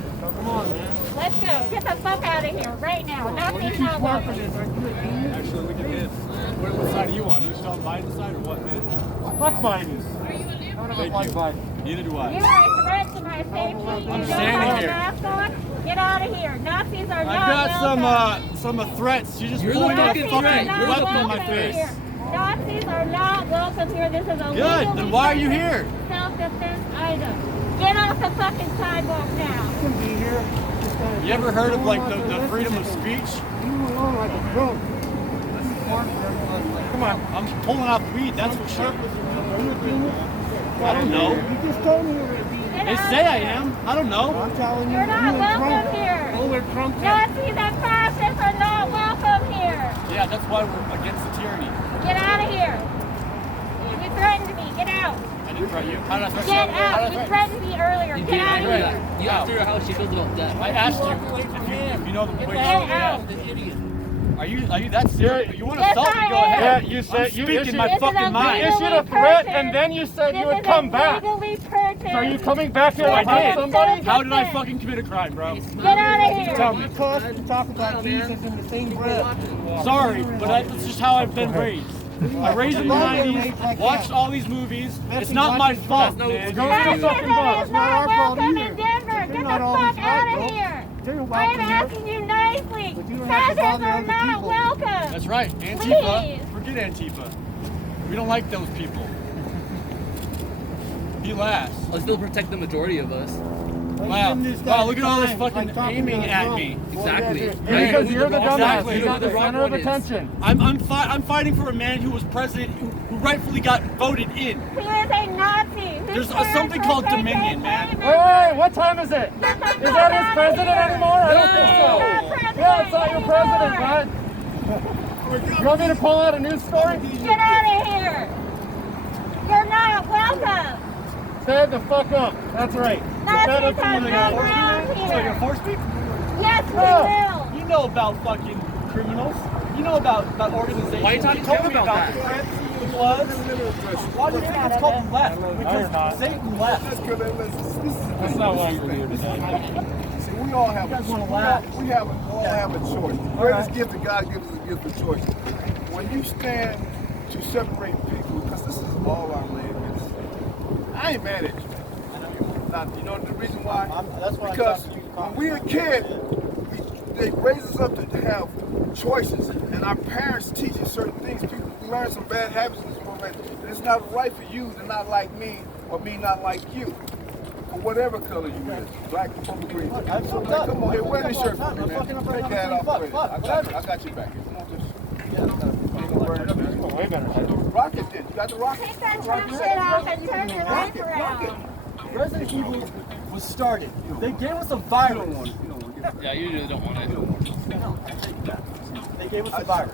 Let's go. Get the fuck out of here right now. Nothing's not welcome. Actually, look at this. What side are you on? Are you still on Biden's side or what, man? Fuck Biden. Thank you. Neither do I. You are a threat to my safety. You I'm don't standing have a here. mask on. Get out of here. Nazis are I've not got welcome. some threats. You just You're the pointed a fucking fucking threat. You're the weapon on my welcome face. here. Nazis are not welcome here. This is a Good. Then why are you here? self-defense item. Get off the fucking sidewalk now. You ever heard of like the freedom of speech? Come on, I'm pulling off weed. That's for sure. I don't know. You just told me you were going to be. They say I am. I don't know. I'm telling you. You're not welcome here. Oh, we're Trump. Nazis and fascists are not welcome here. Yeah, that's why we're against the tyranny. Get out of here. You threatened me. Get out. I didn't threaten you. How did I threaten Get you? out. You threatened me earlier. You Get did. out of here. You asked her how she feels about death. I asked you if you know the way. Get out. Are you that serious? You want to Yes, assault me? I Go am. ahead. Yeah, you said you speaking my This is fucking a mind. You issued a threat, and then you said you would come back. Legally purchased. So are you coming back here So I to help did. somebody? How did I fucking commit a crime, bro? Get out of here. Tell me. Because you talk about Jesus in the same breath. Sorry, but that's just how I've been raised. I raised in the 90s, watched all these movies. It's not my fault, man. Go to the fucking bus. It's not welcome in Denver. Get the not always fuck out right, of bro. here. You're I'm welcome here. asking you nicely. But you don't have to Fascists bother are other not people. welcome. That's right. Antifa. Please. Forget Antifa. We don't like those people. Be last. I'll still protect the majority of us. Wow. Wow, look at all this fucking aiming at me. Exactly. Because you're the dumbass. Exactly. You're the center of attention. I'm fighting for a man who was president who rightfully got voted in. He is a Nazi. who There's stands something for call taking Dominion, man. favors. Hey, what time is it? Is that his president anymore? I don't think so. Yeah, it's not your president, bud. You want me to pull out a news story? Get out of here. You're not welcome. Stand the fuck up. That's right. Nazis have no ground So you're here. force me? Yes, we will. You know about fucking criminals. You know about organizations. Why are you talking told to me him about the that? Crips, the Bloods. Why do you think it's called left? Because Satan left. That's not why we're here today. See, we all have a choice. We all have a choice. The greatest gift that God gives us is a gift of choice. When you stand to separate people, because this is all our land, I ain't mad at you. You know the reason why? Because when we were a kid, they raised us up to have choices, and our parents teach us certain things. People learn some bad habits in this moment. It's not right for you to not like me, or me not like you. For whatever color you is, black, purple, green. So, man, come on here, wear this shirt for me, man. Take that off. I got you back. Come on, just. Way better. Rocket then. You got the rocket? Take that Trump shit off and turn your life around. Resident Evil was started. They gave us a virus. Yeah, you really don't want it. They gave us a virus.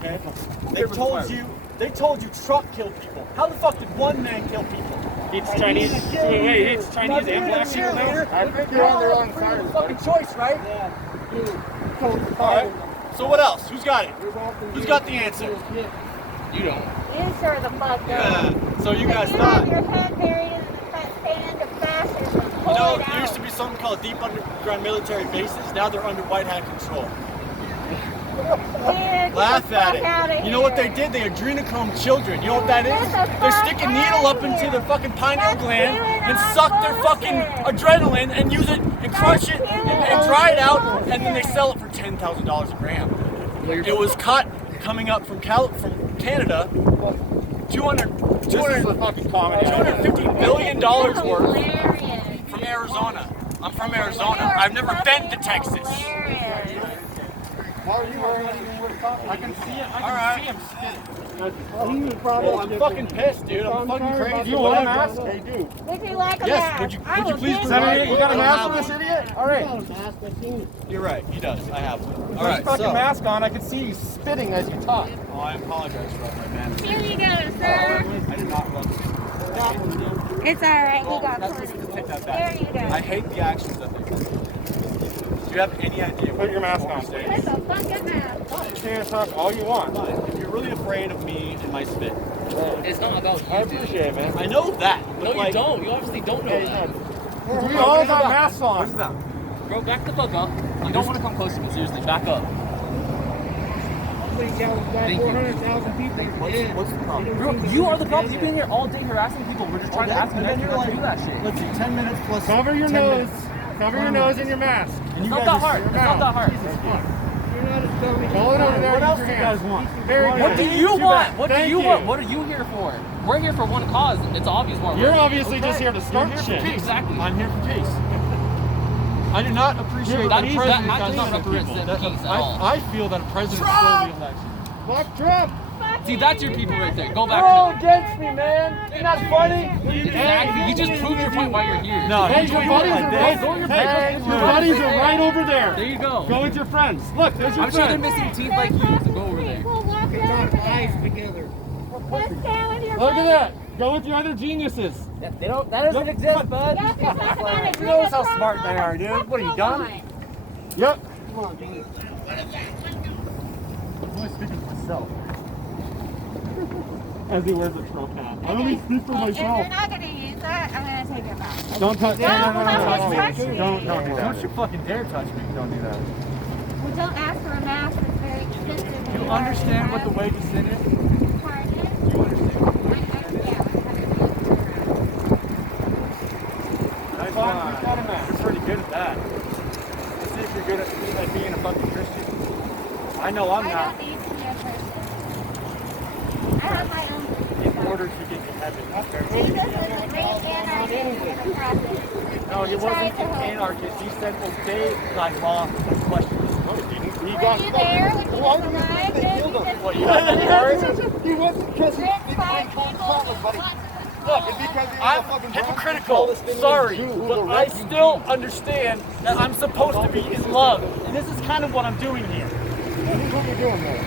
Okay? They told you Trump killed people. How the fuck did one man kill people? It's Chinese. Wait, it's Chinese and black people now? I think you're on the wrong side of the fucking choice, right? Yeah. Alright. So what else? Who's got it? Who's got the answer? You don't. You sure the fuck don't. Yeah. So you guys You thought. have your head buried in the sand of fascism. Pull You know, it there out. used to be something called deep underground military bases. Now they're under white hat control. Get Laugh the fuck at outta it. You know what they here. did? They adrenochrome children. You know what that Get is? the They fuck stick a needle outta up into here. their fucking pineal That's gland and QAnon suck their fucking bullshit. adrenaline and use it and crush it and QAnon dry it out, and then they bullshit. sell it for $10,000 a gram. It was caught coming up from Canada, $250 billion worth Hilarious. from Arizona. I'm from Arizona. I've never been to Texas. Hilarious. Why are you not even worth talking? I can see it. I can see him spitting. He was probably. I'm fucking pissed, dude. I'm fucking crazy. You want a mask? Hey, dude. Would you like a Yes. mask? Would you I will please give provide? You got a mask for this idiot? All right. You're right. He does. I have one. Put your fucking mask on. I can see you spitting as you talk. Oh, I apologize for that, my man. Here you go, sir. I did not want to. It's all right. Well, You got that's plenty. just take that There back. you go. I hate the actions that they take. Do you have any idea? Put your mask on. Put the fucking mask. You can talk all you want. If you're really afraid of me and my spit, It's not about I you, dude. appreciate it, man. I know that. But No, you like, don't. You obviously don't know that. We all got masks on. What's that? Bro, back the fuck up. You don't want to come close to me. Seriously, back up. Thank you. What's the problem? Bro, you are the problem. You've been here all day harassing people. We're just trying to ask you not to do that shit. Let's see, 10 minutes plus. Cover your 10 nose. minutes. Cover your nose and your mask. And It's you not guys that are- hard. It's not that hard. Hold on there. What else Use do your you guys hands. want? Very good. What do you want? What do Thank you you. want? What are you here for? We're here for one cause. It's obvious what You're we're obviously just here to start You're here shit. for peace. Exactly. I'm here for peace. I do not appreciate That that a is- president that does does not not represent represent people. peace at all. I feel that a president stole the election. Fuck Trump. See, that's your people right there. Go back You're all to against me, man. You're not funny. exactly. You just proved your point why you're here. No, Hey, he's your doing buddies it are like right. this. Your buddies are right over There there. you go. Go with your friends. Look, there's your I'm sure they're friends. missing teeth like you, so go over there. People walk over there. Let's down with your Look at buddies. that. Go with your other geniuses. That doesn't exist, bud. Y'all can talk about it. Who knows how smart they are, dude? What are you, dumb? Yep. I'm only speaking for myself. As he wears a Trump hat. I only speak for If you're myself. not going to use that, I'm going to take it back. Don't touch me. No, I'm not gonna touch you. Don't do Don't that. you fucking dare touch me. Don't do that. Well, don't ask for a mask. It's very expensive. You understand what the way to sin is? Pardon? You understand? Nice one. You're pretty good at that. Let's see if you're good at being a fucking Christian. I know I'm I not. don't need to be a Christian. I have my own In order to get to heaven. Jesus is a great anarchist and a prophet. No, he wasn't an anarchist. He said, obey thy law and question. Were you there when he was alive? What, you had any words? He wasn't because he Five people. Look, it's because he was a I'm fucking hypocritical. Sorry, but I still understand that I'm supposed to be in love. And this is kind of what I'm doing here. What are you doing there? You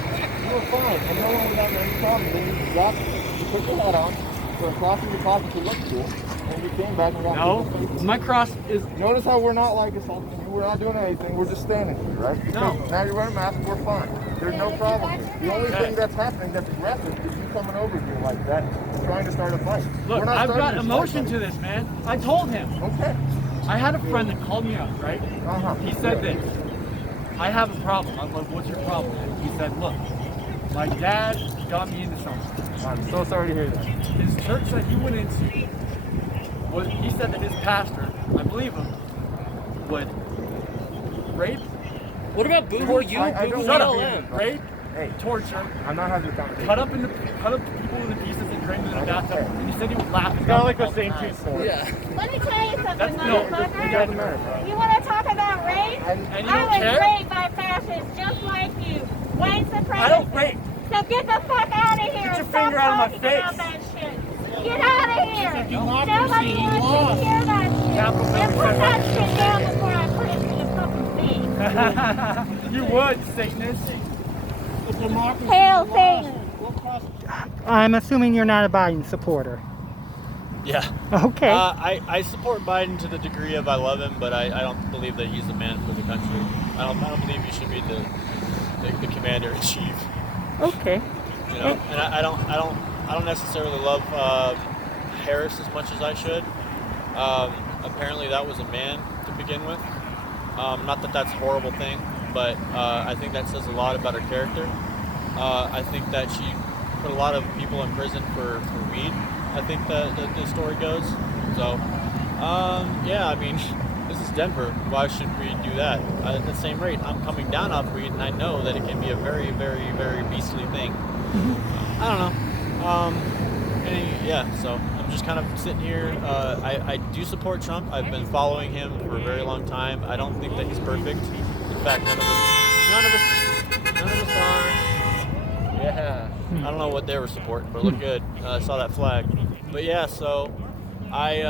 were fine. And no one was having any problem. Then you dropped it. You put your hat on. For a cross in your pocket to look cool. And you came back and got No, my cross is. Notice how we're not like assaulting you. We're not doing anything. We're just standing here, right? No. Because now you're wearing a mask. We're fine. There's no problem here. The only thing that's happening that's aggressive is you coming over here like that and trying to start a fight. Look, We're not I've starting got to emotion start to this, man. I told him. something. Okay. I had a friend that called me up, right? Uh-huh. He said this. I have a problem. I'm like, what's your problem? He said, look, my dad got me into something. I'm so sorry to hear that. His church that he went into, he said that his pastor, I believe him, would rape, What about boo hoo you? I Boo hoo don't- BLM. rape, Hey, torture, I'm not having a conversation. cut up people into pieces and drain them in the bathtub. And he said he would laugh. It's kind of like the same two stories. Yeah. Let me tell you something, That's no, It motherfucker. doesn't matter, bro. You want to talk about rape? And you I don't was care? raped by fascists just like you. White supremacists. I don't rape. So get the fuck out of here. Get your and stop finger out of my talking face. about that shit. Get out of here. Nobody wants to hear that shit. Capital And put that shit down before I put it through the fucking thing. You would, Satanist. Hail Satan. I'm assuming you're not a Biden supporter. Yeah. Okay. I support Biden to the degree of I love him, but I don't believe that he's the man for the country. I don't believe he should be the commander in chief. Okay. You know, and I don't necessarily love Harris as much as I should. Apparently, that was a man to begin with. Not that that's a horrible thing, but I think that says a lot about her character. I think that she put a lot of people in prison for weed. I think that the story goes. So, yeah, I mean, this is Denver. Why should we do that? At the same rate, I'm coming down off weed, and I know that it can be a very, very, very beastly thing. I don't know. Yeah, so I'm just kind of sitting here. I do support Trump. I've been following him for a very long time. I don't think that he's perfect. In fact, none of us None of us are. Yeah. I don't know what they were supporting, but it looked good. I saw that flag. But yeah, so I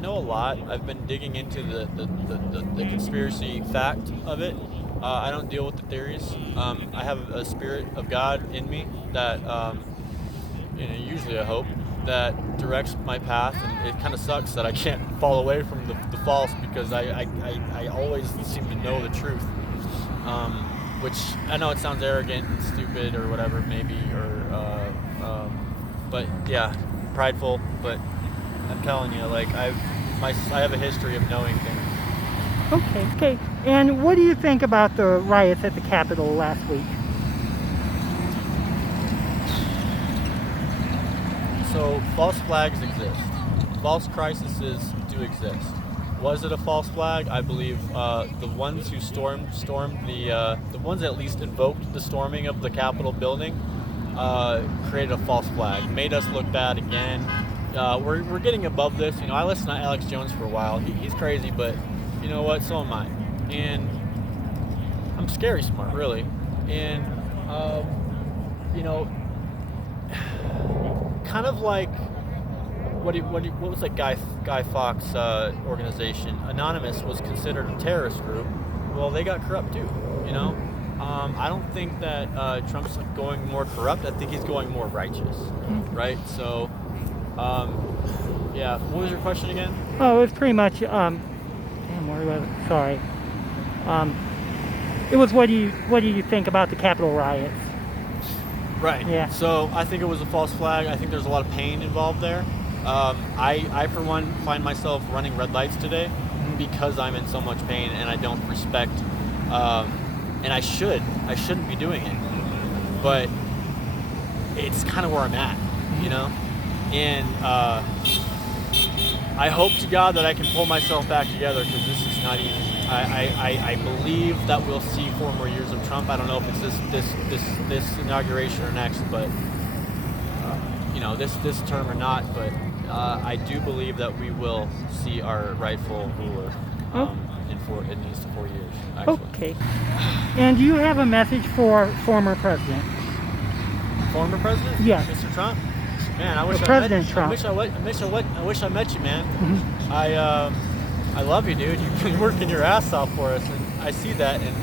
know a lot. I've been digging into the conspiracy fact of it. I don't deal with the theories. I have a spirit of God in me that, usually I hope, that directs my path, and it kind of sucks that I can't fall away from the false because I always seem to know the truth. Which I know it sounds arrogant and stupid or whatever, maybe, but yeah, prideful. But I'm telling you, like I have a history of knowing things. Okay. And what do you think about the riots at the Capitol last week? So false flags exist. False crises do exist. Was it a false flag? I believe the ones who stormed the ones that at least invoked the storming of the Capitol building created a false flag, made us look bad again. We're getting above this. I listened to Alex Jones for a while. He's crazy, but you know what? So am I. And I'm scary smart, really. And kind of like what was that Guy Fawkes organization? Anonymous was considered a terrorist group. Well, they got corrupt too. I don't think that Trump's going more corrupt. I think he's going more righteous, right? So, yeah. What was your question again? Oh, it was pretty much. Where was it? Sorry. It was what do you think about the Capitol riots? Right. Yeah. So I think it was a false flag. I think there's a lot of pain involved there. I for one find myself running red lights today because I'm in so much pain and I don't respect. And I shouldn't be doing it, but it's kind of where I'm at, and I hope to God that I can pull myself back together because this is not easy. I believe that we'll see 4 more years of Trump. I don't know if it's this inauguration or next, but this term or not, but I do believe that we will see our rightful ruler in these 4 years. Actually. Okay. And do you have a message for former president? Former president? Yes. Mr. Trump? Man, I wish President I met, Trump. I wish I met you, man. I love you, dude. You've been working your ass off for us, and I see that, and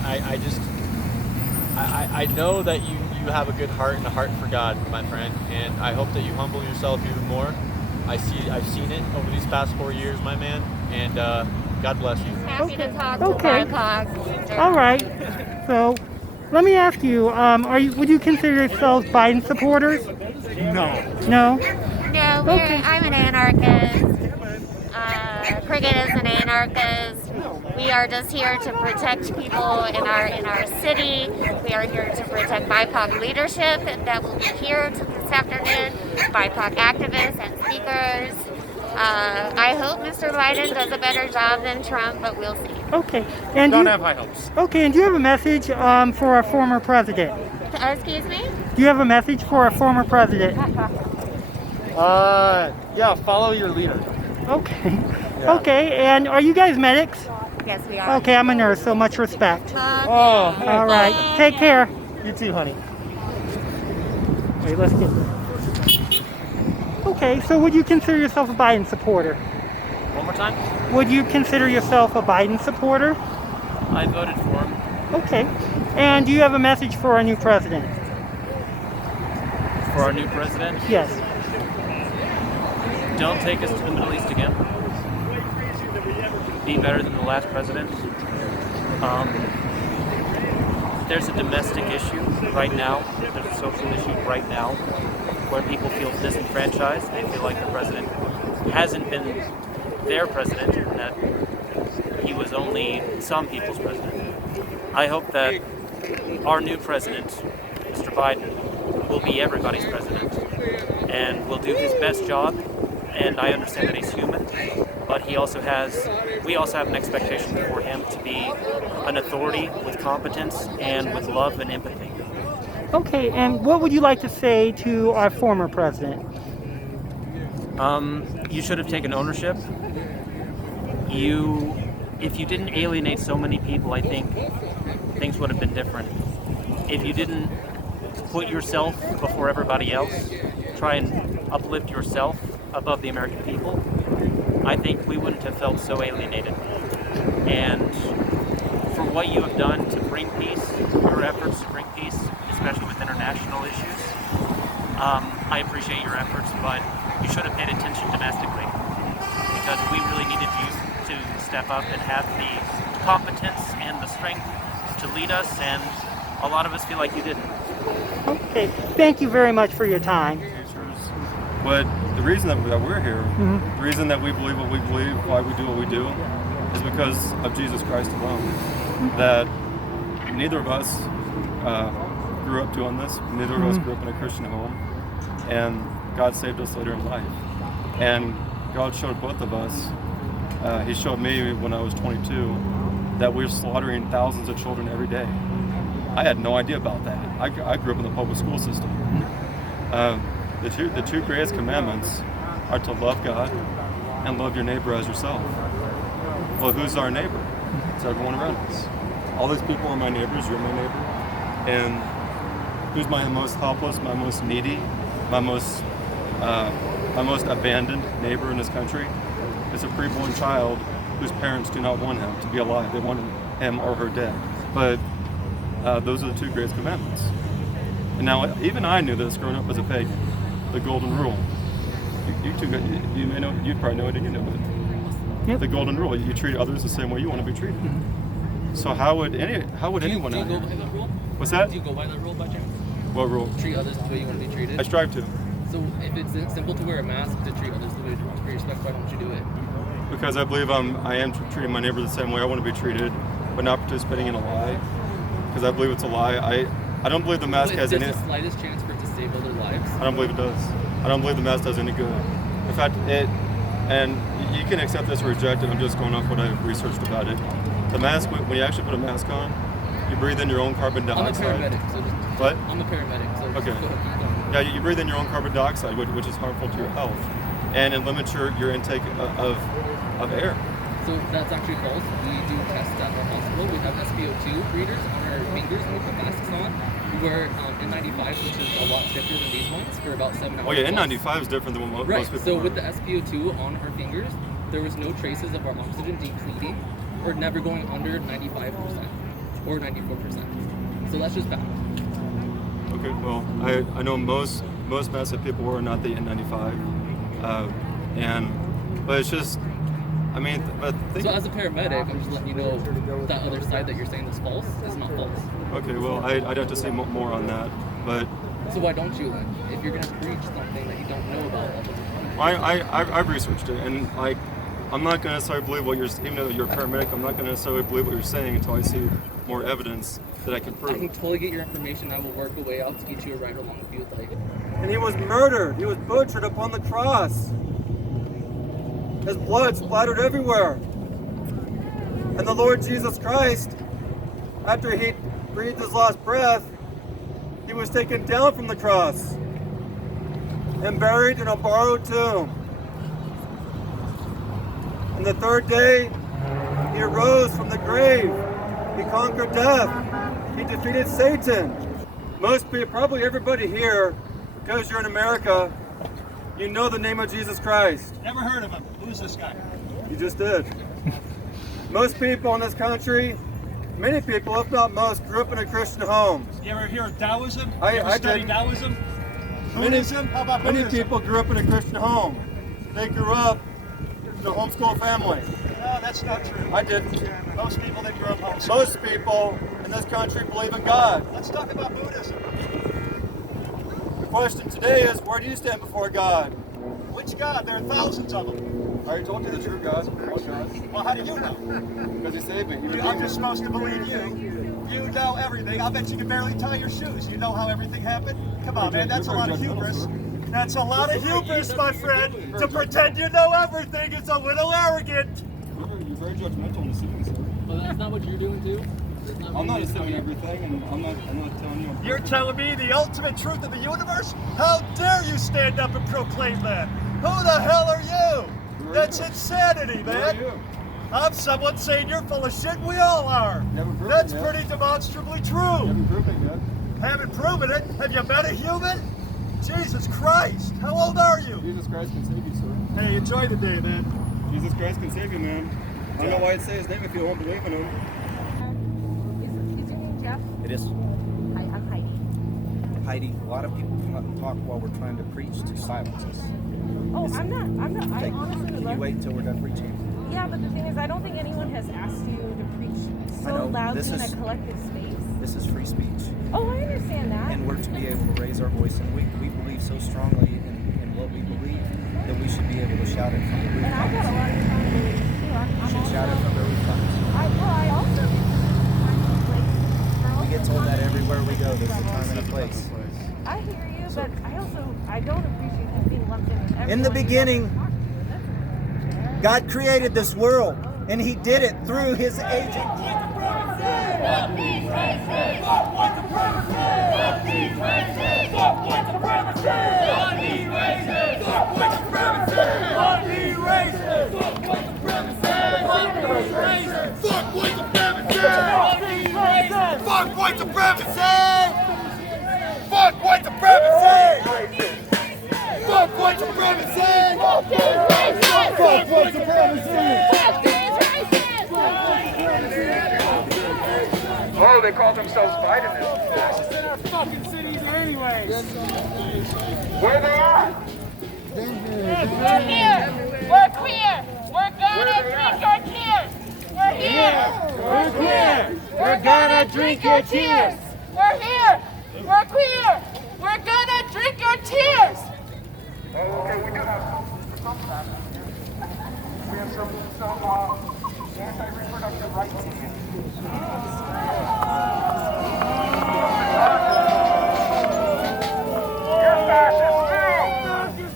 I know that you have a good heart and a heart for God, my friend, and I hope that you humble yourself even more. I've seen it over these past 4 years, my man, and God bless you. Happy to talk Okay. to BIPOC. All right. So, let me ask you: would you consider yourselves Biden supporters? No. No. No, I'm an anarchist. Cricket is an anarchist. We are just here to protect people in our city. We are here to protect BIPOC leadership that will be here this afternoon, BIPOC activists and speakers. I hope Mr. Biden does a better job than Trump, but we'll see. Okay. And Don't have high hopes. Okay. And do you have a message for our former president? Excuse me? Do you have a message for our former president? Yeah, follow your leader. Okay. Yeah. Okay. And are you guys medics? Yes, we are. Okay, I'm a nurse, so much respect. Oh, All right. Take care. you too, honey. Wait, let's get this. Okay, so would you consider yourself a Biden supporter? One more time? Would you consider yourself a Biden supporter? I voted for him. Okay. And do you have a message for our new president? For our new president? Yes. Don't take us to the Middle East again. Be better than the last president. There's a domestic issue right now. There's a social issue right now where people feel disenfranchised. They feel like the president hasn't been their president and that he was only some people's president. I hope that our new president, Mr. Biden, will be everybody's president and will do his best job. And I understand that he's human, but we also have an expectation for him to be an authority with competence and with love and empathy. Okay, and what would you like to say to our former president? You should have taken ownership. if you didn't alienate so many people, I think things would have been different. If you didn't put yourself before everybody else, try and uplift yourself above the American people, I think we wouldn't have felt so alienated. And for what you have done to bring peace, your efforts to bring peace, especially with international issues, I appreciate your efforts, but you should have paid attention domestically, because we really needed you to step up and have the competence and the strength to lead us, and a lot of us feel like you didn't. Okay, thank you very much for your time. But the reason that we're here, the reason that we believe what we believe, why we do what we do, is because of Jesus Christ alone. That neither of us grew up doing this. Neither of us grew up in a Christian home. And God saved us later in life. And God showed both of us, He showed me when I was 22, that we're slaughtering thousands of children every day. I had no idea about that. I grew up in the public school system. The two greatest commandments are to love God and love your neighbor as yourself. Well, who's our neighbor? It's everyone around us. All these people are my neighbors, you're my neighbor. And who's my most helpless, my most needy, my most abandoned neighbor in this country? It's a preborn child whose parents do not want him to be alive. They want him or her dead. But those are the two greatest commandments. And now, even I knew this growing up as a pagan. The golden rule. You may know. You probably know it, and you know it. Yep. The golden rule. You treat others the same way you want to be treated. So how would anyone? Do you go by that rule? What's that? Do you go by that rule by chance? What rule? Treat others the way you want to be treated. I strive to. So if it's simple to wear a mask to treat others the way you respect, why don't you do it? Because I believe I am treating my neighbor the same way I want to be treated, but not participating in a lie. Because I believe it's a lie. I don't believe the mask has any. There's the slightest chance for it to save other lives. I don't believe it does. I don't believe the mask does any good. In fact, and you can accept this or reject it. I'm just going off what I've researched about it. The mask, when you actually put a mask on, you breathe in your own carbon dioxide. I'm a paramedic, so just. What? I'm a paramedic, so okay. Just go ahead, keep going. Yeah, you breathe in your own carbon dioxide, which is harmful to your health, and it limits your intake of air. So that's actually false. We do tests at our hospital. We have SpO2 readers on our fingers and we put masks on. We wear N95, which is a lot stiffer than these ones, for about 7 hours. Oh yeah, N95 is different than what most people So wear. with the SpO2 on our fingers, there was no traces of our oxygen depleting or never going under 95% or 94%. So that's just fact. Okay, well, I know most masks that people wear are not the N95, but it's just. I mean, so as a paramedic, I'm just letting you know that other side that you're saying is false is not false. Okay, well, I'd have to say more on that, but... So why don't you then? If you're going to preach something that you don't know about. I've researched it, and I'm not going to necessarily believe what even though you're a paramedic, I'm not going to necessarily believe what you're saying until I see more evidence that I can prove. I can totally get your information. I will work a way out to get you a ride along if you would like. And he was murdered. He was butchered upon the cross. His blood splattered everywhere. And the Lord Jesus Christ, after he breathed his last breath, he was taken down from the cross and buried in a borrowed tomb. And the third day, he arose from the grave. He conquered death. He defeated Satan. Most people, probably everybody here, because you're in America, you know the name of Jesus Christ. Never heard of him. Who's this guy? You just did. Most people in this country, many people, if not most, grew up in a Christian home. You ever hear of Taoism? I study did. Taoism? Buddhism? How about Many Buddhism? people grew up in a Christian home. They grew up in a homeschool family. No, that's not true. I didn't. Most people that grew up homeschooled. Most people in this country believe in God. Let's talk about Buddhism. The question today is, where do you stand before God? Which God? There are thousands of them. I already told you the true God. Well, how do you know? Because he saved me. I'm just supposed to believe you. You know everything. I bet you can barely tie your shoes. You know how everything happened? Come on, man. That's a lot of hubris. That's a lot of hubris, my friend. To pretend you know everything is a little arrogant. You're very judgmental in assuming so. But that's not what you're doing too? I'm not assuming everything, and I'm not telling you. You're telling me the ultimate truth of the universe? How dare you stand up and proclaim that? Who the hell are you? That's insanity, man. I'm someone saying you're full of shit. We all are. That's pretty demonstrably true. Haven't proven it yet. Haven't proven it? Have you met a human? Jesus Christ. How old are you? Jesus Christ can save you, sir. Hey, enjoy the day, man. Jesus Christ can save you, man. I don't know why it says his name if you won't believe in him. Is your name Jeff? It is. Hi, I'm Heidi. Heidi, a lot of people come up and talk while we're trying to preach to silence us. Oh, I'm not, I honestly would Can you wait until we're done preaching? Yeah, but the thing is, I don't think anyone has asked you to preach so loudly in a collective space. This is free speech. Oh, I understand that. And we're to be able to raise our voice, and we believe so strongly in what we believe that we should be able to shout it from the rooftops. And I've got a lot of strong beliefs too. You should shout it from the rooftops. I also think We get told that everywhere we go, there's a time and a place. I hear you, but I don't appreciate you being lumped in with everyone. In the beginning, God created this world, and He did it through His agent. Fuck white supremacy! Fuck white supremacy! Fuck white supremacy! Fuck white supremacy! Oh, they call themselves Bidenists. In our fucking cities anyways. Where they at? We're here. We're queer. We're gonna drink your tears. We're here. We're queer. We're gonna drink your tears. We're here. We're queer. We're gonna drink your tears. Oh, okay, we do have some facts. We have some anti-reproductive rights. You're fascist too!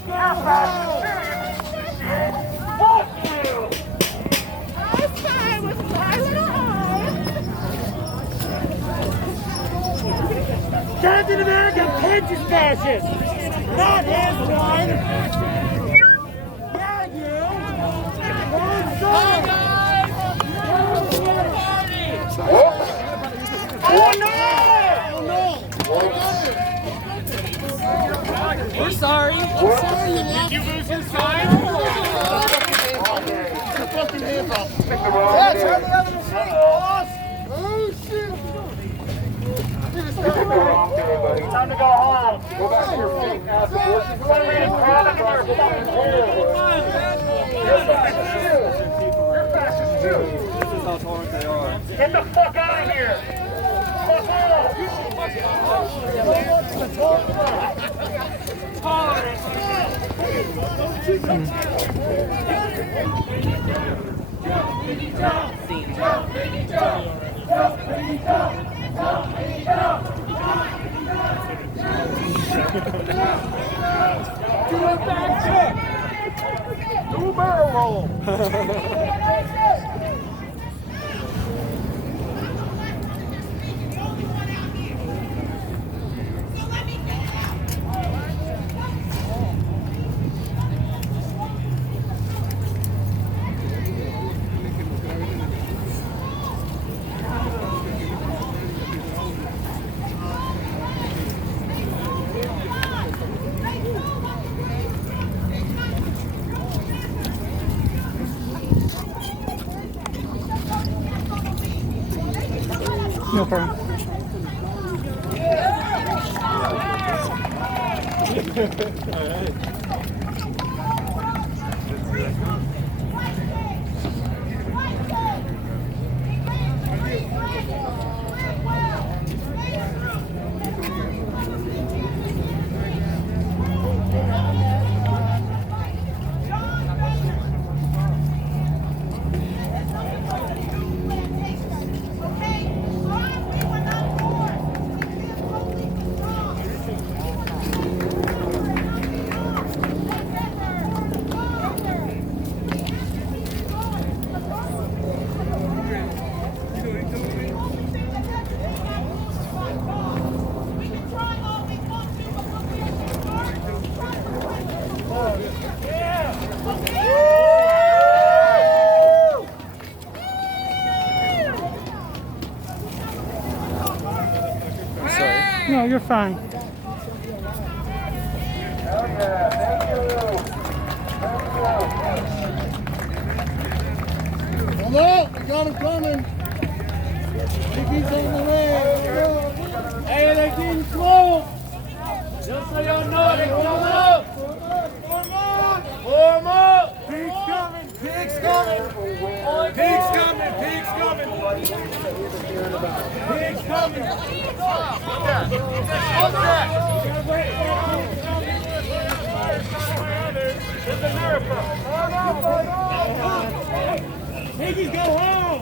You're fascist too! Fuck you! I spy with my little eye. Captain America punches fascists, not his one. Yeah, you. Hi guys! Party! Oh no! We're sorry. I'm sorry you lost. Did you lose your sign? Yeah, turn the other machine, boss! Oh, shit! Time to go home. Go back to your feet now. Quit reading product in our fucking hair. You're fascist too. You're fascist too. This is how tolerant they are. Get the fuck out of here. Fuck Do a barrel roll! No problem. No, you're fine. Hello, we got him coming. He's on the way. Hey, they're getting close. Just so y'all know, they're coming up. Form up. Pig's coming. Pig's coming. Pig's coming. Pig's coming. Pig's coming. It's America. Piggies, go home.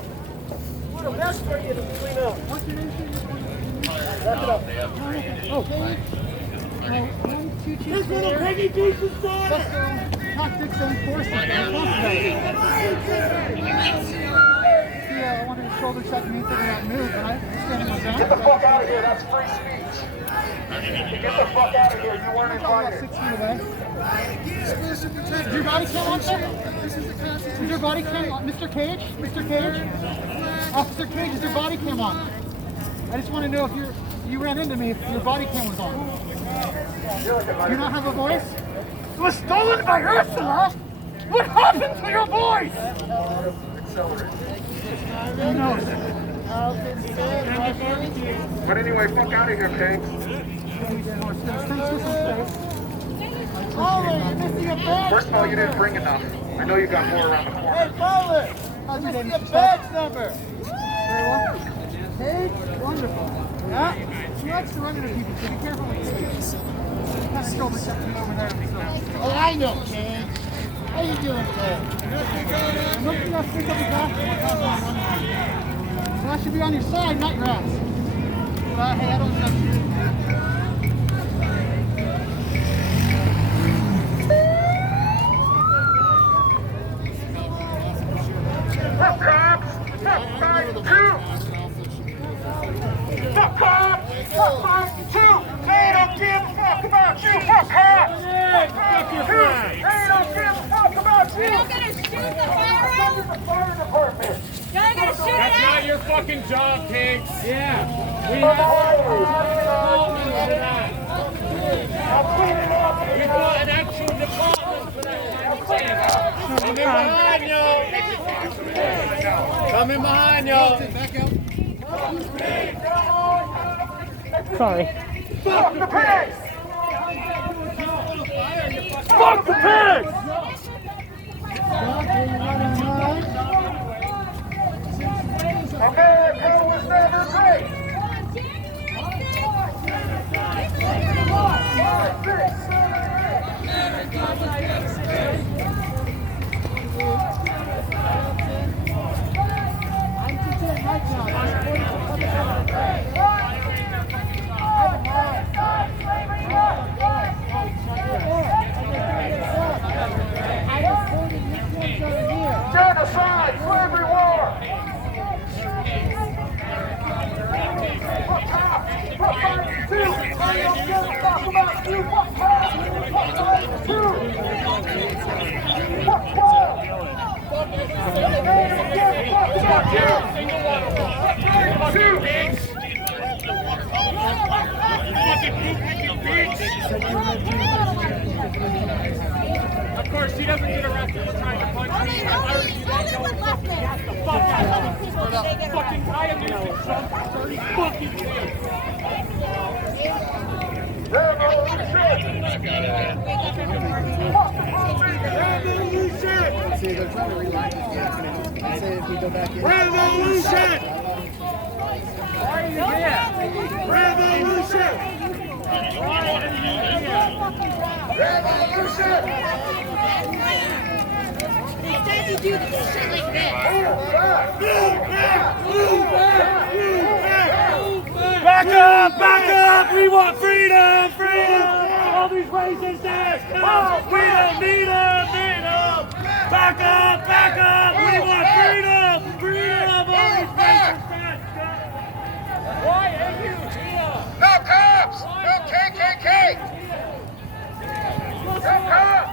What a mess for you to clean up. Wrap it up. This little piggy piece is gone. Tactics and forces. I wanted to shoulder check me figure out move, but I stand in the ground. Get the fuck out of here. That's free speech. Get the fuck out of here. You weren't invited. 6 feet away. Is your body cam on, sir? Is your body cam on? Mr. Cage? Mr. Cage? Officer Cage, is your body cam on? I just want to know if you ran into me, if your body cam was on. Do you not have a voice? It was stolen by Ursula. What happened to your voice? Who knows? But anyway, fuck out of here, King. First of all, you didn't bring enough. I know you got more around the corner. Hey, Fowler! How's your badge number? Very well. Hey, wonderful. Yeah? She likes to run into people, so be careful with kids. Kind of shoulder check me over there. Oh, I know, King. How you doing today? I'm looking at think I'll be back when we're talking about running. So I should be on your side, not your ass. But hey, I don't judge you. Fuck cops! Fuck 5-2! Fuck cops! Fuck 5-2! They don't give a fuck about you! Fuck cops! Fuck 5-2! They don't give a fuck about you! You're gonna shoot the fire out? The fire department! You're gonna shoot it That's out? not your fucking job, Pigs! Yeah! We have I'll clean it up! We got an actual department for that kind of thing! Come in behind you! Come in behind y'all. Back out. Sorry. Fuck the pigs! Fuck the pigs! America was never great! Genocide, slavery war! Of course, she doesn't get arrested for trying to punch me. Get the fuck out of here. Fucking tie him in Trump. Dirty fucking thing. See, they're trying to relight this gas. Say if we go back in. Revolution! Why are you here? Revolution! Why are you here? Revolution! They said to do this shit like this. Back up! Back up! We want freedom! Freedom! All these racist ass cops! We don't need them! Back up! Back up! We want freedom! Freedom! All these racist ass cops! Why are you here? No cops! No KKK! No cops!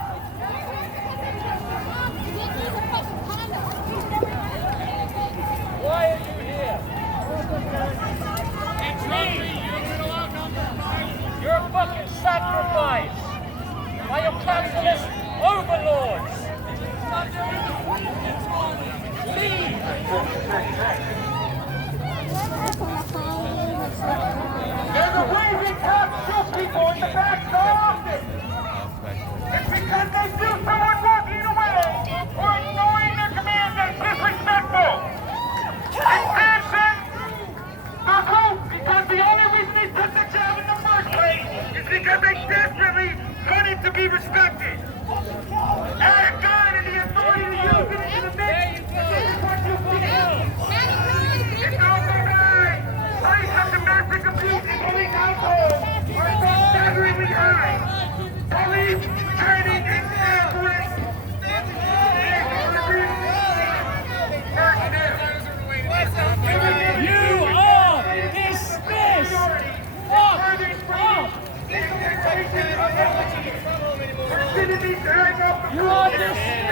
Why are you here? It's me! There's a reason cops shoot people in the back so often. It's because they see someone walking away or ignoring their commands as disrespectful. And Samson, the group, because the only reason he took the job in the first place is because they desperately want him to be respected. Add a gun and the authority to use it into the mix. This is what you see. It's also why rates of domestic abuse in police households are so staggeringly high. Police training and conflict. You are dismissed! Up! You are dismissed!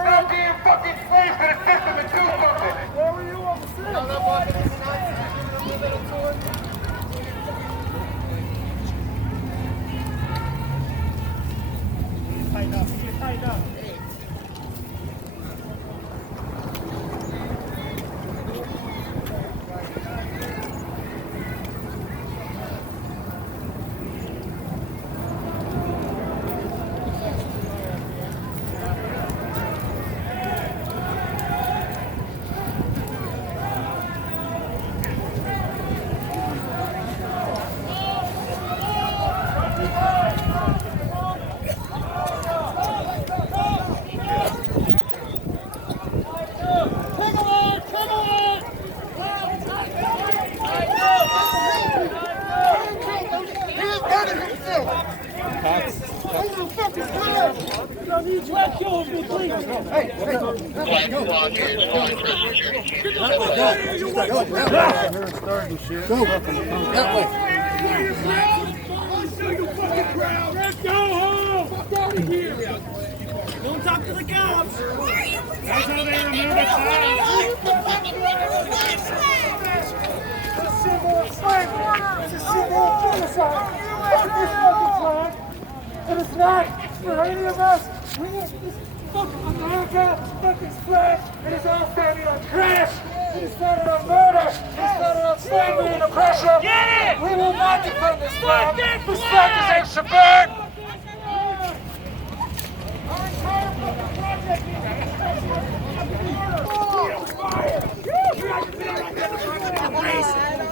Stop being fucking slaves to the system and do something! Where were you on the Tighten up. Don't talk to the cops! That's how they remember time! It's a symbol of slavery! It's a symbol of genocide! Fuck this fucking flag! And it's not for any of us! We need this fuck America! Fuck this flag! It is all standing on trash! It is founded on murder! It is founded on slavery and oppression! Get it! We will not defend this flag! This flag is a suburb!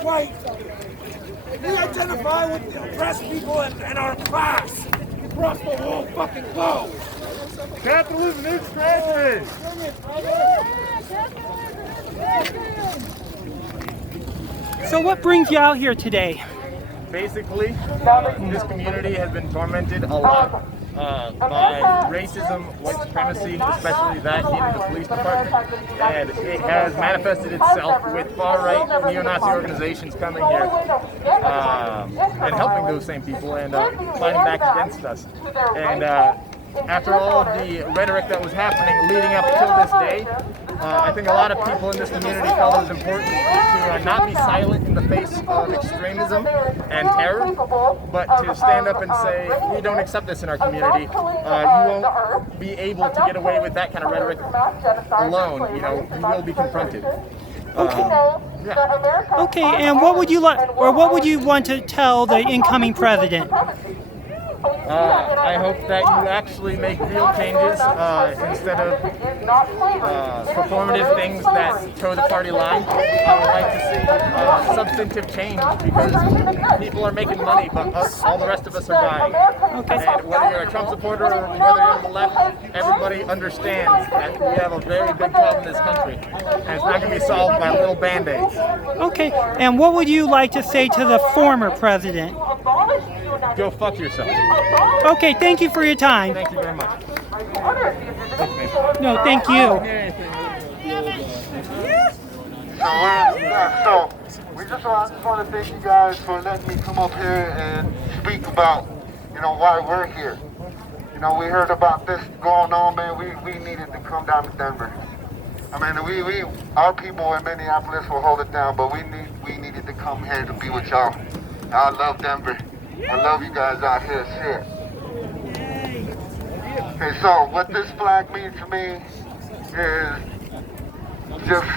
White. We identify with the oppressed people and our class across the whole fucking globe. Capitalism is slavery. So what brings you out here today? Basically, this community has been tormented a lot by racism, white supremacy, especially that in the police department, and it has manifested itself with far-right neo-Nazi organizations coming here and helping those same people and fighting back against us. And after all of the rhetoric that was happening leading up till this day, I think a lot of people in this community felt it was important to not be silent in the face of extremism and terror, but to stand up and say, we don't accept this in our community. You won't be able to get away with that kind of rhetoric alone. You know, you will be confronted. Okay, and what would you like, or what would you want to tell the incoming president? I hope that you actually make real changes instead of performative things that toe the party line. I would like to see substantive change because people are making money, but all the rest of us are dying. And whether you're a Trump supporter or whether you're on the left, everybody understands that we have a very big problem in this country, and it's not going to be solved by little band-aids. Okay, and what would you like to say to the former president? Go fuck yourself. Okay, thank you for your time. Thank you very much. No, thank you. So I just want to thank you guys for letting me come up here and speak about, why we're here. We heard about this going on, man. We needed to come down to Denver. I mean, our people in Minneapolis will hold it down, but we needed to come come here to be with y'all. I love Denver. I love you guys out here. Shit. Okay, so what this flag means to me is just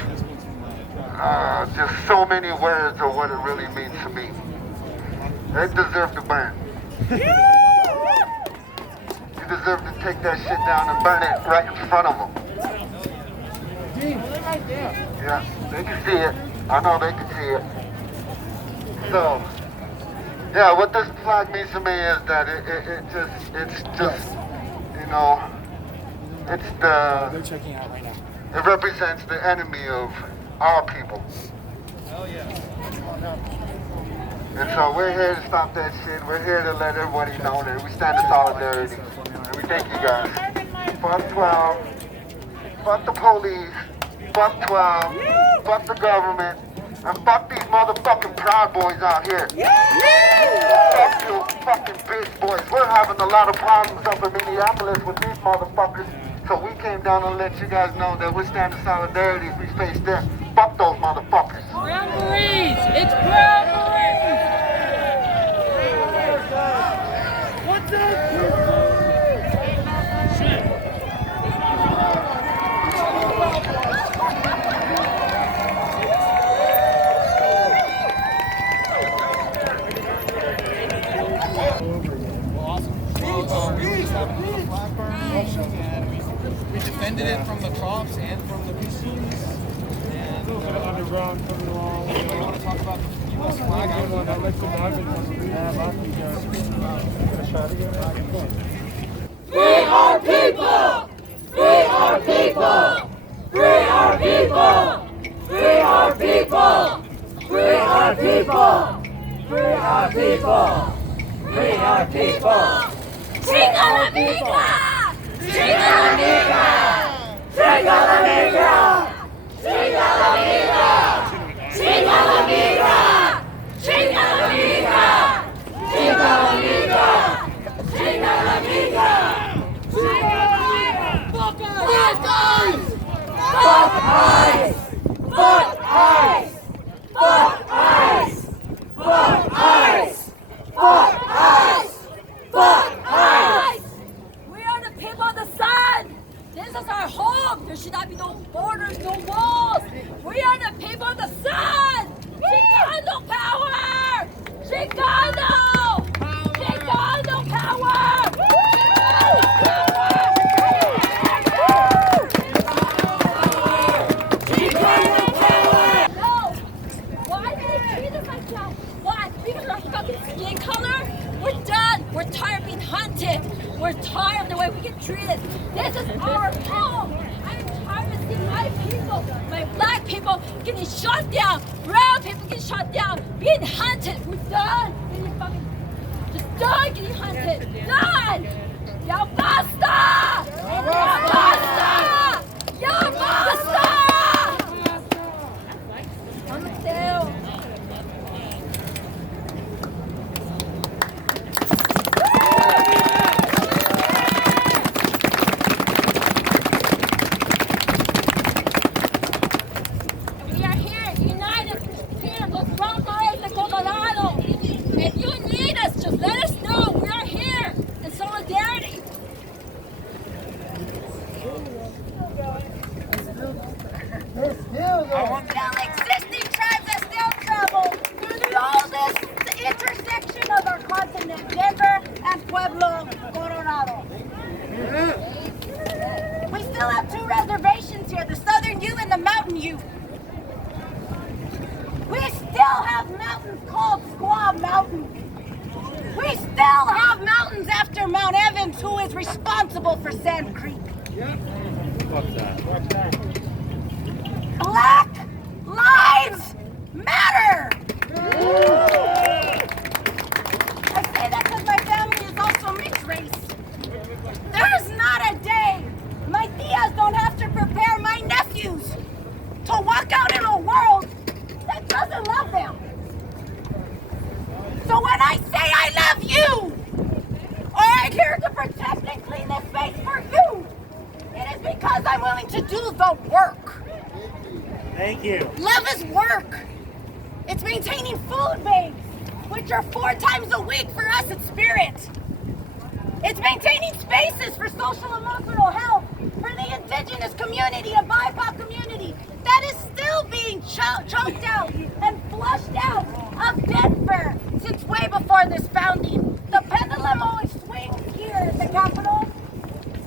so many words of what it really means to me. They deserve to burn. You deserve to take that shit down and burn it right in front of them. Yeah, they can see it. I know they can see it. So, yeah, what this flag means to me is that it's just, you know, it's the, they're checking out right now. It represents the enemy of our people. Oh yeah. And so we're here to stop that shit. We're here to let everybody know that we stand in solidarity. And we thank you guys. Fuck 12. Fuck the police. Fuck 12. Fuck the government. And fuck these motherfucking Proud Boys out here. Fuck you fucking bitch boys. We're having a lot of problems up in Minneapolis with these motherfuckers. So we came down and let you guys know that we're standing in solidarity if we face them. Fuck those motherfuckers. Brown Berets! It's Brown Berets! What's up? We defended it from the cops and from the police. And underground coming along. We want to talk about the U.S. flag. I don't know. Free our people! Free our people! Free our people! Free our people! Free our people! Free our people! Free our people! Chinga la migra! Chinga la migra! Chinga la migra! Chinga la migra! Chinga la migra! Chinga la migra! Chinga la migra! Chinga la migra! Chinga la migra! Fuck eyes! Fuck eyes! Fuck eyes! Fuck eyes! Fuck eyes! Fuck eyes! Fuck eyes! We are the people of the sun! This is our home! There should not be no borders, no walls! We are the people of the sun! Chicano power! Chicano! Chicano power! Chicano power! No! Why do they treat us like that? Why? Because of our fucking skin color? We're done! We're tired of being hunted! We're tired of the way we get treated! This is our home! I'm tired of seeing my people, my black people getting shot down, brown people getting shot down, being hunted! We're done! Getting fucking just done getting hunted! Done! Ya basta! Ya basta! Ya basta! Mateo! We are here, united, here, los Broncos de Colorado. If you need us, just let us know. We are here in solidarity. Still existing tribes that still travel through the oldest intersection of our continent, Denver and Pueblo, Colorado. We still have two reservations here, the Southern U and the Mountain U. We still have mountains called Squaw Mountain. We still have mountains after Mount Evans, who is responsible for Sand Creek. Black Lives Matter! I say that because my family is also mixed race. There's not a day my tias don't have to prepare my nephews to walk out in a world that doesn't love them. So when I say I love you, or I'm here to protect and clean this space for you, it is because I'm willing to do the work. Thank you. Love is work. It's maintaining food banks, which are 4 times a week for us at Spirit. It's maintaining spaces for social emotional health for the indigenous community and BIPOC community that is still being choked out and flushed out of Denver since way before this founding. The pendulum always swings here at the Capitol.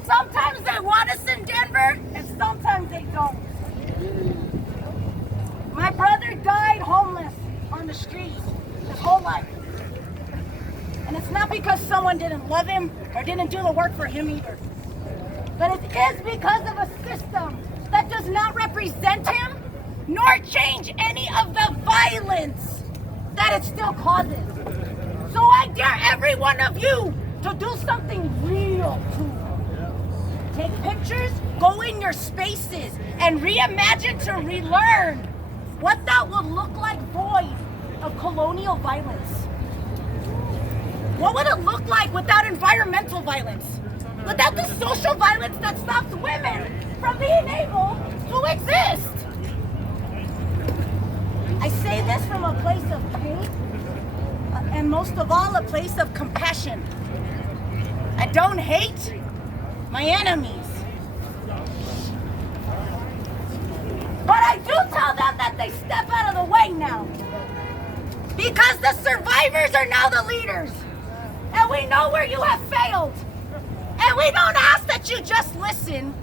Sometimes they want us in Denver, and sometimes they don't. My brother died homeless on the streets his whole life. And it's not because someone didn't love him or didn't do the work for him either. But it is because of a system that does not represent him nor change any of the violence that it still causes. So I dare every one of you to do something real too. Take pictures, go in your spaces, and reimagine to relearn what that would look like void of colonial violence. What would it look like without environmental violence? Without the social violence that stops women from being able to exist? I say this from a place of pain, and most of all, a place of compassion. I don't hate my enemies. But I do tell them that they step out of the way now. Because the survivors are now the leaders. And we know where you have failed. And we don't ask that you just listen.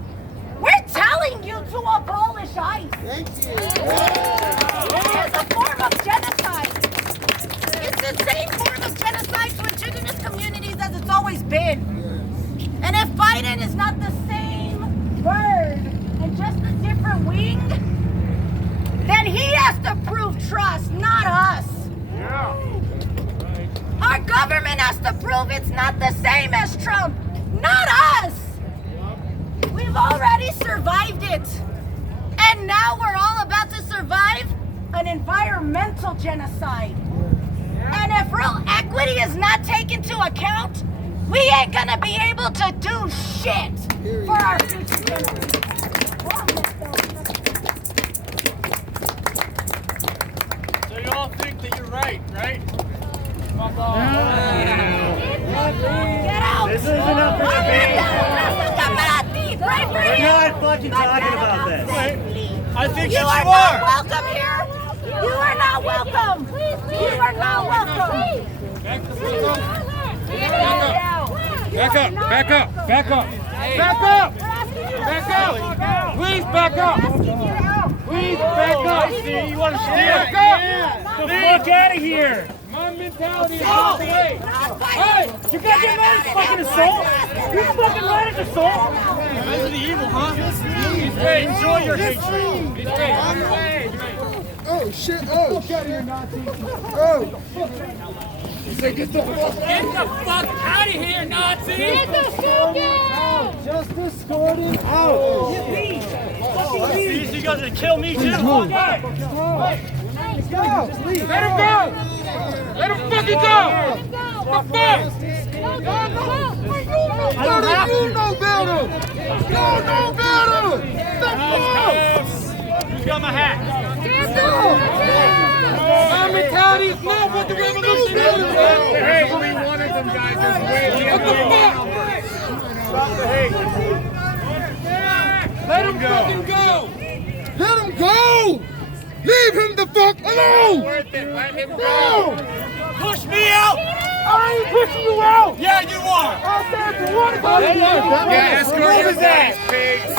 We're telling you to abolish ICE. Thank you. It is a form of genocide. It's the same form of genocide to indigenous communities as it's always been. And if Biden is not the same bird and just a different wing, then he has to prove trust, not us. Yeah. Our government has to prove it's not the same as Trump, not us. We've already survived it. And now we're all about to survive an environmental genocide. And if real equity is not taken into account, we ain't gonna be able to do shit for our future generations. So you all think that you're right? Fuck off. Get out! This isn't up for debate. We're not fucking talking about this. I think You that are you not are. welcome here. You are not welcome. You are not welcome. Back up, back up, back up. Back up! Back up! Please back up! Please back up! You want to steal? Back up! The fuck out of here! My mentality is out the way. Hey! You gotta get mad at fucking assault? You fucking mad at assault? Those are the evil, huh? Hey, enjoy your hatred. On the way. Oh shit! Oh! Get out of here, Nazi! Oh! Say, get the fuck out of here, Nazi! Get the fuck out! Just escort him out! See, you guys are gonna kill me too. Go! Let him go! Let him fucking go! The fuck? I don't have to. You know better! You know better! Who's got my hat? My mentality is not what the revolution is! Hey, we wanted them guys this way. What the fuck? Stop the hate. Let him fucking go! Let him go! Leave him the fuck alone! Worth it. Let him No! go. Push me out! I ain't pushing you out! Yeah, you are! I said for what about you? Yeah, escort his ass, pigs!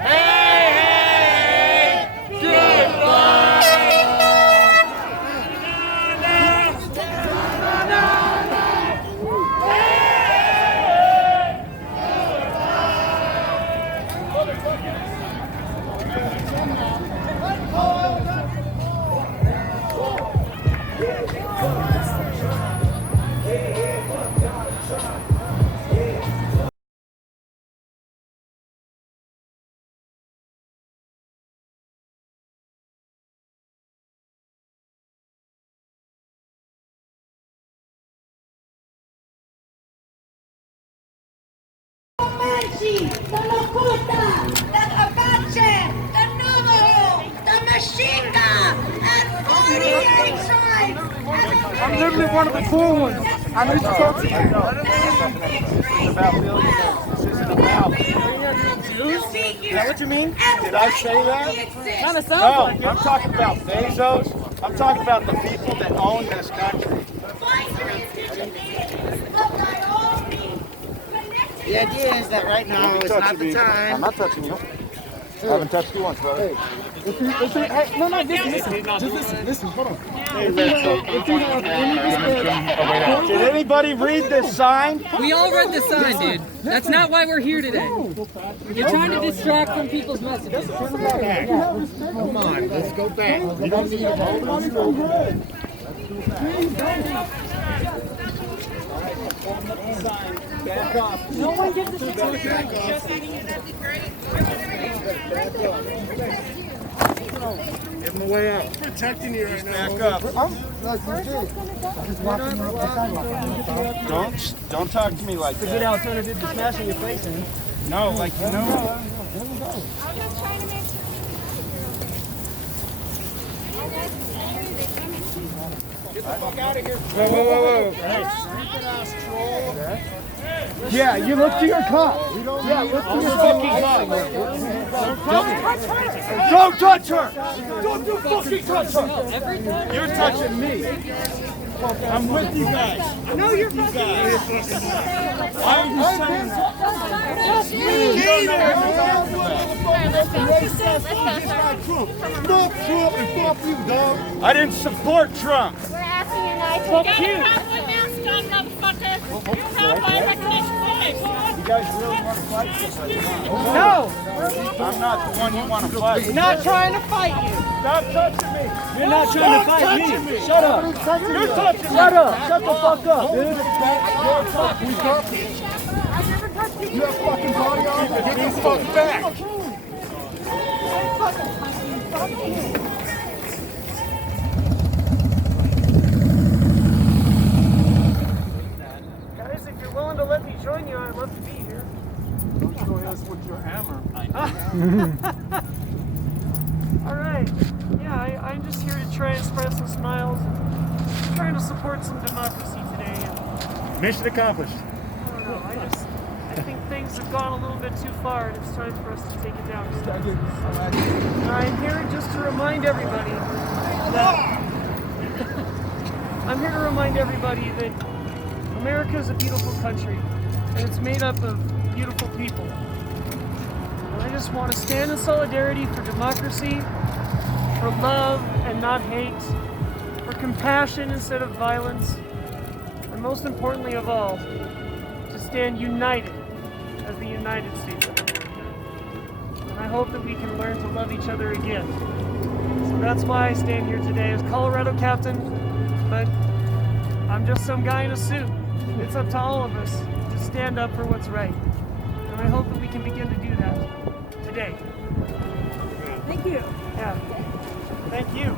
Hey, hey, goodbye! The Lakota, the Apache, the Navajo, the literally one of the cool ones. I need to talk to you. It's about billionaires. This isn't about Jews? Is that what you mean? Did I say that? Kind of sounds No, like it. I'm talking about Bezos. I'm talking about the people that own this country. The idea is that right now is not the time. I'm not touching you. I haven't touched you once, brother. Hey, no, listen. Just listen, hold on. If you have any respect, Did anybody read this sign? We all read the sign, dude. That's not why we're here today. You're trying to distract from people's messages. Come on, let's go back. You don't need a vote. back off. No one gives a shit. Back off. Give him a way out. Protecting you right now. Back up. Don't talk to me like that. It's a good alternative to smashing your face in. No, like you know. Get the fuck out of here. Whoa. Yeah, you look to your cop. Yeah, look to your fucking cop. Don't touch her! Don't you fucking touch her! You're touching me. I'm with you guys. No, you're fucking Why are you saying that? Fuck Trump and fuck you, dog. I didn't support Trump. We're asking you not to Fuck get you. a cowboy mask on, motherfucker. You cowboy recognition flag. You guys really want to fight this? No! I'm not the one you want to fight. We're not trying to fight you. Stop touching me. You're not trying to fight me. Shut up. You're touching me. Shut up. Shut the fuck up, dude. You have fucking body armor. Get the fuck back. Guys, if you're willing to let me join you, I'd love to be here. Don't join us with your hammer. All right. Yeah, I'm just here to try and spread some smiles and trying to support some democracy today. And Mission accomplished. I don't know. I think things have gone a little bit too far, and it's time for us to take it down. I'm here just to remind everybody that I'm here to remind everybody that America is a beautiful country, and it's made up of beautiful people. And I just want to stand in solidarity for democracy, for love and not hate, for compassion instead of violence, and most importantly of all, to stand united as the United States of America. And I hope that we can learn to love each other again. So that's why I stand here today as Colorado captain, but I'm just some guy in a suit. It's up to all of us to stand up for what's right. And I hope that we can begin to do that today. Thank you. Yeah. Thank you.